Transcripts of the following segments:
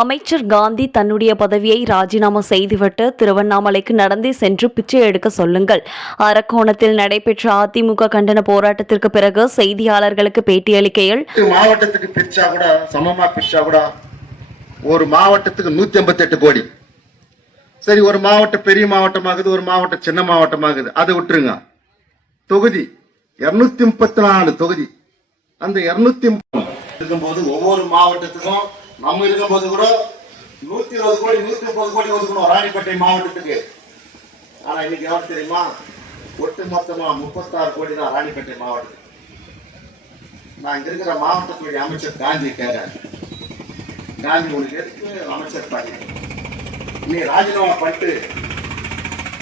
அமைச்சர் காந்தி தன்னுடைய பதவியை ராஜினாமா செய்துவிட்டு திருவண்ணாமலைக்கு நடந்தே சென்று பிச்சை எடுக்க சொல்லுங்கள். அரக்கோணத்தில் நடைபெற்ற அதிமுக கண்டன போராட்டத்திற்கு பிறகு செய்தியாளர்களுக்கு பேட்டியளிக்கையில் மாவட்டத்துக்கு பிரிச்சா கூட சமமா பிரிச்சா கூட ஒரு மாவட்டத்துக்கு நூத்தி ஐம்பத்தி எட்டு கோடி. சரி ஒரு மாவட்டம் பெரிய மாவட்டமாகுது ஒரு மாவட்டம் சின்ன மாவட்டமாகுது அதை விட்டுருங்க. தொகுதி இருநூத்தி முப்பத்தி நாலு தொகுதி. அந்த இருநூத்தி இருக்கும்போது ஒவ்வொரு மாவட்டத்துக்கும் நம்ம இருக்கும்போது கூட நூத்தி இருபது கோடி நூத்தி முப்பது கோடி ஒதுக்கணும் ராணிப்பேட்டை மாவட்டத்துக்கு. ஆனா இன்னைக்கு எவ்வளவு தெரியுமா? ஒட்டு மொத்தமா முப்பத்தாறு கோடி தான் ராணிப்பேட்டை மாவட்டத்துக்கு. நான் இங்க இருக்கிற மாவட்டத்துடைய அமைச்சர் காந்தி கேட்கிறேன் காந்தி உனக்கு எதுக்கு அமைச்சர் பதவி? நீ ராஜினாமா பண்ணிட்டு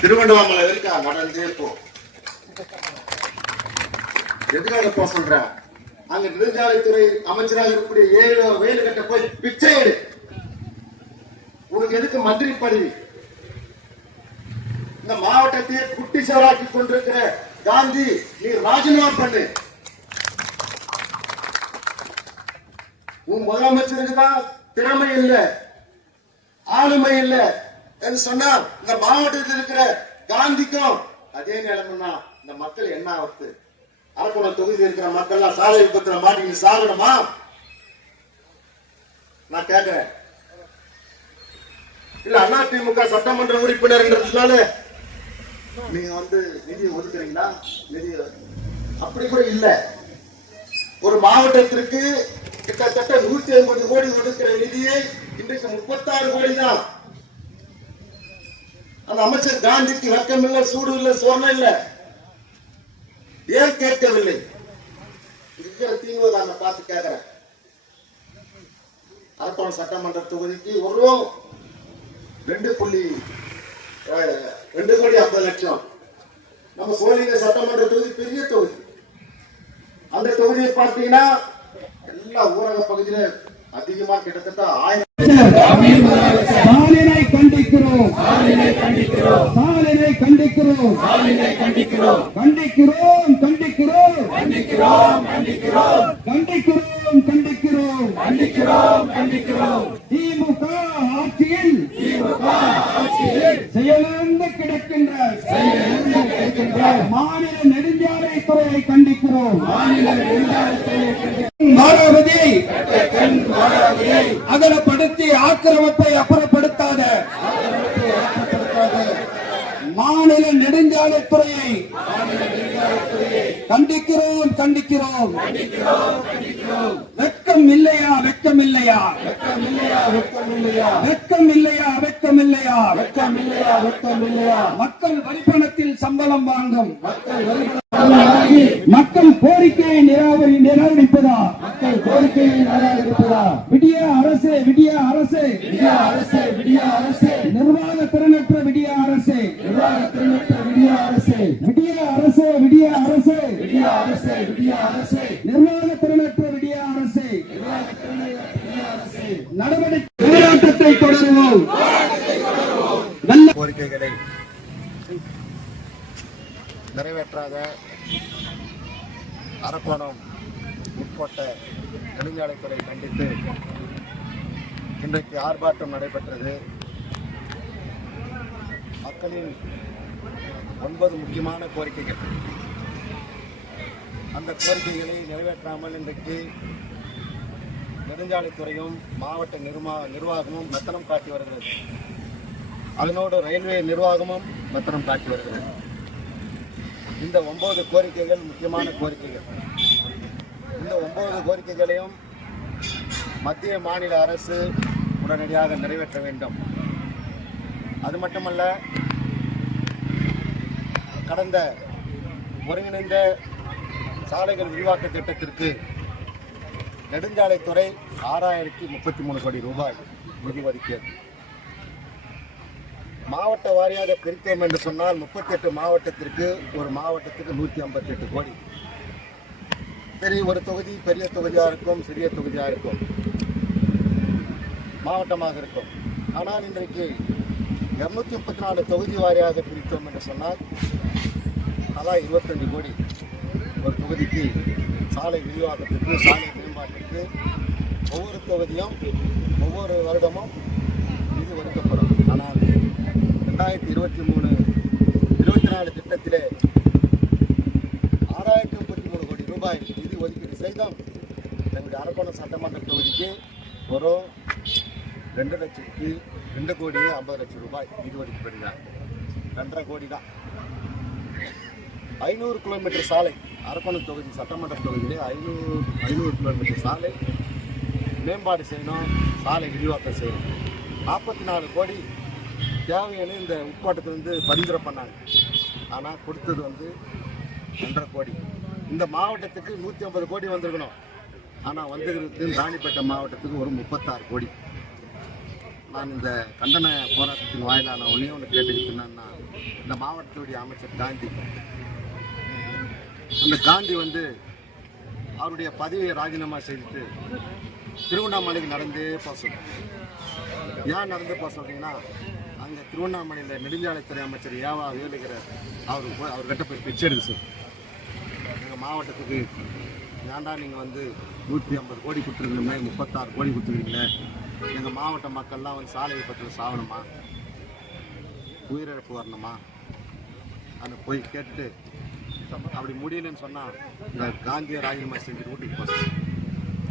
திருவண்ணாமலை வரைக்கும் நடந்தே போ. எதுக்காக போக சொல்றேன் அங்க நெடுஞ்சாலைத்துறை அமைச்சராக இருக்கக்கூடிய ஏழு வேலு கட்ட போய் பிச்சை எடு. உனக்கு எதுக்கு மந்திரி பதவி? இந்த மாவட்டத்தையே குட்டி சவராக்கி கொண்டிருக்கிற காந்தி நீ ராஜினாமா பண்ணு. உன் முதலமைச்சருக்கு தான் திறமை இல்ல ஆளுமை இல்ல என்று சொன்னால் இந்த மாவட்டத்தில் இருக்கிற காந்திக்கும் அதே நிலைமைன்னா இந்த மக்கள் என்ன ஆகுது அரக்கோணம் தொகுதியில் இருக்கிற மக்கள் சாலை விபத்துல மாட்டி சாகணுமா? நான் கேட்கிறேன் இல்ல அண்ணா திமுக சட்டமன்ற உறுப்பினர்ன்றதுனால நீங்க வந்து நிதியை ஒதுக்குறீங்களா? நிதி அப்படி கூட இல்ல. ஒரு மாவட்டத்திற்கு கிட்டத்தட்ட நூத்தி ஐம்பது கோடி ஒதுக்கிற நிதியை இன்றைக்கு முப்பத்தாறு கோடி தான். அந்த அமைச்சர் காந்திக்கு வெக்கம் இல்ல சூடு இல்ல சோர்ணம் இல்ல. ஏன் கேட்கவில்லை? இருக்கிற திமுக நான் பார்த்து கேட்கிறேன். அரக்கோணம் சட்டமன்ற தொகுதிக்கு ஒரு ரெண்டு புள்ளி ரெண்டு கோடி ஐம்பது லட்சம். நம்ம சோழிங்க சட்டமன்ற தொகுதி பெரிய தொகுதி. அந்த தொகுதியை பார்த்தீங்கன்னா எல்லா ஊரக பகுதியில அதிகமா கிட்டத்தட்ட ஆயிரம் ஸ்டாலினை கண்டிக்கிறோம். ஸ்டாலினை கண்டிக்கிறோம். கண்டிக்கிறோம். கண்டிக்கிறோம். கண்டிக்கிறோம் கண்டிக்கிறோம். கண்டிக்கிறோம் திமுக ஆட்சியில் செயலிழந்து கிடக்கின்ற மாநில நெடுஞ்சாலைத்துறையை கண்டிக்கிறோம். மாறாவதி அப்புறப்படுத்தி ஆக்கிரமிப்பை அப்புறப்படுத்தாத. மாநில நெடுஞ்சாலைத்துறையை கண்டிக்கிறோம் கண்டிக்கிறோம். வெக்கம் இல்லையா வெக்கம் இல்லையா? வெக்கம் இல்லையா வெக்கம் இல்லையா? வெக்கம் இல்லையா வெக்கம் இல்லையா மக்கள் வரிப்பணத்தில் சம்பளம் வாங்கும் மக்கள் கோரிக்கையை நிராகரி நிராகரிப்பதா? மக்கள் கோரிக்கையை நிராகரிப்பதா விடிய அரசு விடிய அரசு. விடிய அரசு விடிய அரசு. நிர்வாக திறனற்ற விடிய அரசு. நிர்வாக திறனற்ற விடிய அரசு. விடிய அரசு விடிய அரசு. விடிய அரசு விடிய அரசு. நிர்வாக திறனற்ற விடிய அரசு. நடவடிக்கை போராட்டத்தை தொடருவோம். நல்ல கோரிக்கைகளை நிறைவேற்றாத அரக்கோணம் போட்ட நெடுஞ்சாலைத்துறை கண்டித்து இன்றைக்கு ஆர்ப்பாட்டம் நடைபெற்றது. மக்களின் ஒன்பது முக்கியமான கோரிக்கைகள். அந்த கோரிக்கைகளை நிறைவேற்றாமல் இன்றைக்கு நெடுஞ்சாலைத்துறையும் மாவட்ட நிர்மா நிர்வாகமும் மெத்தனம் காட்டி வருகிறது. அதனோடு ரயில்வே நிர்வாகமும் மெத்தனம் காட்டி வருகிறது. இந்த ஒன்பது கோரிக்கைகள் முக்கியமான கோரிக்கைகள். இந்த ஒன்பது கோரிக்கைகளையும் மத்திய மாநில அரசு உடனடியாக நிறைவேற்ற வேண்டும். அது மட்டுமல்ல கடந்த ஒருங்கிணைந்த சாலைகள் விரிவாக்க திட்டத்திற்கு நெடுஞ்சாலைத்துறை ஆறாயிரத்தி முப்பத்தி மூணு கோடி ரூபாய் நிதி ஒதுக்கியது. மாவட்ட வாரியாக பிரித்தோம் என்று சொன்னால் முப்பத்தெட்டு மாவட்டத்திற்கு ஒரு மாவட்டத்துக்கு நூற்றி ஐம்பத்தெட்டு கோடி. சரி ஒரு தொகுதி பெரிய தொகுதியாக இருக்கும் சிறிய தொகுதியாக இருக்கும். மாவட்டமாக இருக்கும். ஆனால் இன்றைக்கு இரநூத்தி முப்பத்தி நாலு தொகுதி வாரியாக பிரித்தோம் என்று சொன்னால் அதான் இருபத்தஞ்சு கோடி ஒரு தொகுதிக்கு சாலை விரிவாக்கத்திற்கு சாலை மேம்பாட்டிற்கு ஒவ்வொரு தொகுதியும் ஒவ்வொரு வருடமும் இது ஒதுக்கப்படும். ஆனால் ரெண்டாயிரத்தி இருபத்தி மூணு இருபத்தி நாலு திட்டத்திலே ஆறாயிரத்தி முப்பத்தி மூணு கோடி ரூபாய் இருக்குது ஒதுக்கீடு செய்தோம் எங்களுடைய அரக்கோணம் சட்டமன்ற தொகுதிக்கு ஒரு ரெண்டு லட்சத்துக்கு ரெண்டு கோடியே ஐம்பது லட்சம் ரூபாய் நிதி ஒதுக்கப்படுகிறார் ரெண்டரை கோடி தான். ஐநூறு கிலோமீட்டர் சாலை அரக்கோணம் தொகுதி சட்டமன்ற தொகுதியிலே ஐநூறு ஐநூறு கிலோமீட்டர் சாலை மேம்பாடு செய்யணும் சாலை விரிவாக்கம் செய்யணும். நாற்பத்தி நாலு கோடி தேவையான இந்த உட்கோட்டத்திலிருந்து பரிந்துரை பண்ணாங்க. ஆனால் கொடுத்தது வந்து ரெண்டரை கோடி. இந்த மாவட்டத்துக்கு நூற்றி ஐம்பது கோடி வந்திருக்கணும். ஆனால் வந்திருக்கு ராணிப்பேட்டை மாவட்டத்துக்கு ஒரு முப்பத்தாறு கோடி. நான் இந்த கண்டன போராட்டத்தின் வாயிலாக நான் ஒன்றே ஒன்று கேட்டுக்கிட்டேன்னா இந்த மாவட்டத்துடைய அமைச்சர் காந்தி. அந்த காந்தி வந்து அவருடைய பதவியை ராஜினாமா செய்துட்டு திருவண்ணாமலைக்கு நடந்தே போக சொல்றேன் ஏன் நடந்து போக சொல்கிறீங்கன்னா அங்கே திருவண்ணாமலையில் நெடுஞ்சாலைத்துறை அமைச்சர் ஏவா வேலுகிற அவர் போய் அவர்கிட்ட போய் பிச்சை எடுக்க சார் எங்கள் மாவட்டத்துக்கு ஏன்டா நீங்கள் வந்து நூற்றி ஐம்பது கோடி கொடுத்துருக்கீங்களே முப்பத்தாறு கோடி கொடுத்துருக்கீங்களே எங்கள் மாவட்ட மக்கள்லாம் வந்து சாலை விபத்தில் சாகணுமா? உயிரிழப்பு வரணுமா? அதை போய் கேட்டு அப்படி முடியலன்னு சொன்னால் இந்த காந்தியை ராஜினாமா செஞ்சு வீட்டுக்கு போகிறேன்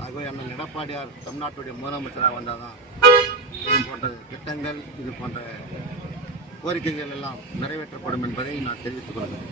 ஆகவே அண்ணன் எடப்பாடியார் தமிழ்நாட்டுடைய முதலமைச்சராக வந்தால் தான் இது போன்ற திட்டங்கள் இது போன்ற கோரிக்கைகள் எல்லாம் நிறைவேற்றப்படும் என்பதை நான் தெரிவித்துக் கொள்கிறேன்.